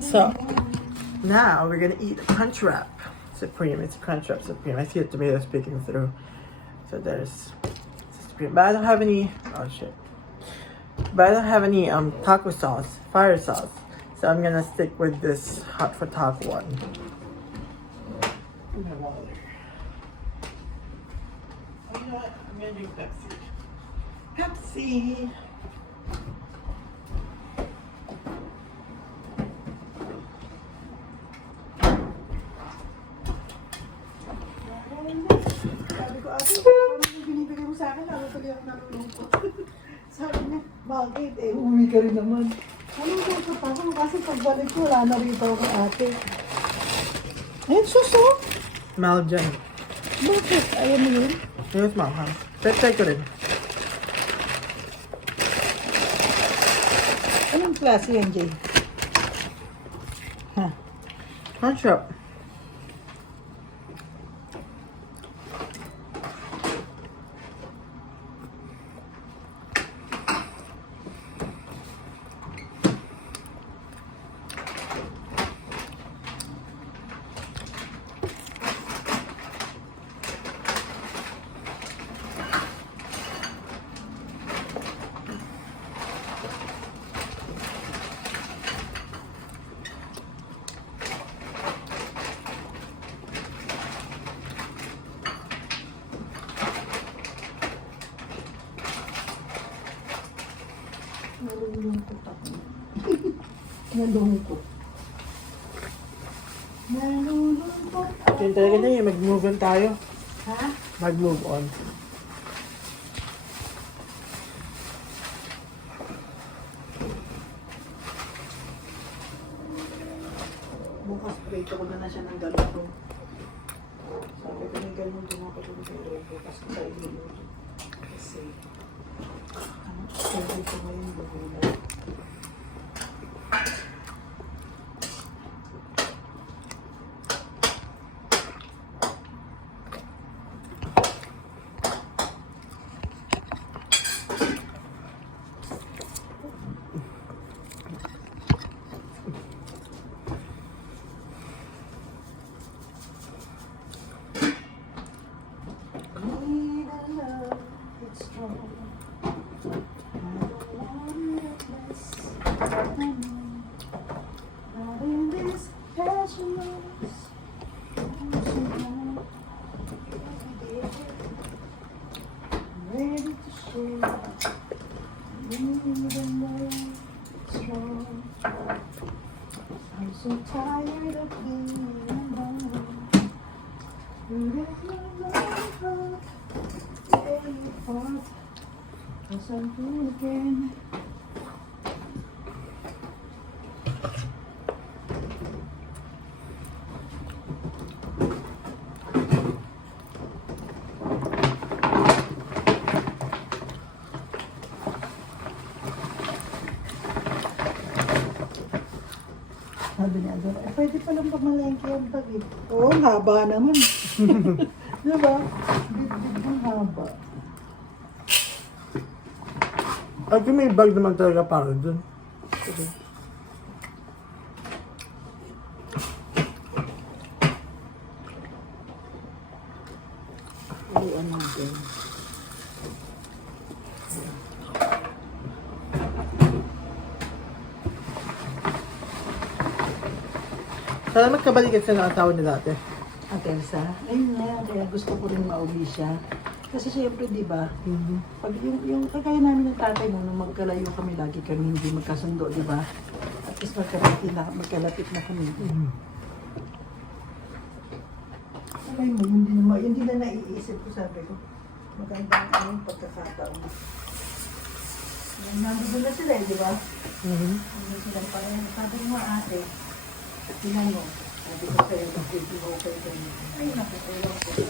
So now we're gonna eat Crunchwrap Supreme. It's Crunchwrap Supreme. I see the tomatoes peeking through. So there's Supreme. But I don't have any. Oh shit. But I don't have any taco sauce, fire sauce. So I'm gonna stick with this hot for taco one. My water. Oh, you know what? I'm gonna drink Pepsi. Pepsi. Sabi ko, ate, paano yung binibigay mo sa akin? Lalo tuloy ako nalulungkot. Sabi niya, bakit? Uwi ka rin naman. Nalulungkot ako kasi pagbalik ko, wala na rito ako ate. Ayun, suso. Mahal dyan. Bakit? Ayaw mo yun? Yes, mahal. Try ko rin. Anong klase yan, Jay? Ha? Crunchwrap. Nalulungkot ako. Nalulungkot. Nalulungkot ako. Yun talaga na yun. Mag-move on tayo. Ha? Mag-move on. Bukas prito ko na siya ng ganito. Sabi ko ng ganun din ako dun pero bukas ko tayo niluto. Kasi sabi ko ngayon buhay. I'm so tired of being alone. There's no love, stay apart, 'cause I'm broken. Sabi niya, pwede palang pamalengke ang bag eh. Oo, haba naman. Diba? Big ang haba. At may bag naman talaga para dun. Okay. Ulian natin. Sana magkabalikan sa nakatawa niya dati. Ang Elsa, ayun nga, kaya gusto ko rin mauwi siya. Kasi siyempre, di ba, pag yung kagaya namin ng tatay mo, nung magkalayo kami, lagi kami hindi magkasundo, di ba? At least magkalapit na kami. Alam mo, hindi na naiisip ko, sabi ko. Maganda ang pagkakataon. Nandun na sila, di ba? Nandun sila parang sabi mo ate, tingnan mo, sabi ko sa'yo, okay kayo. Ay, naku, ewan ko.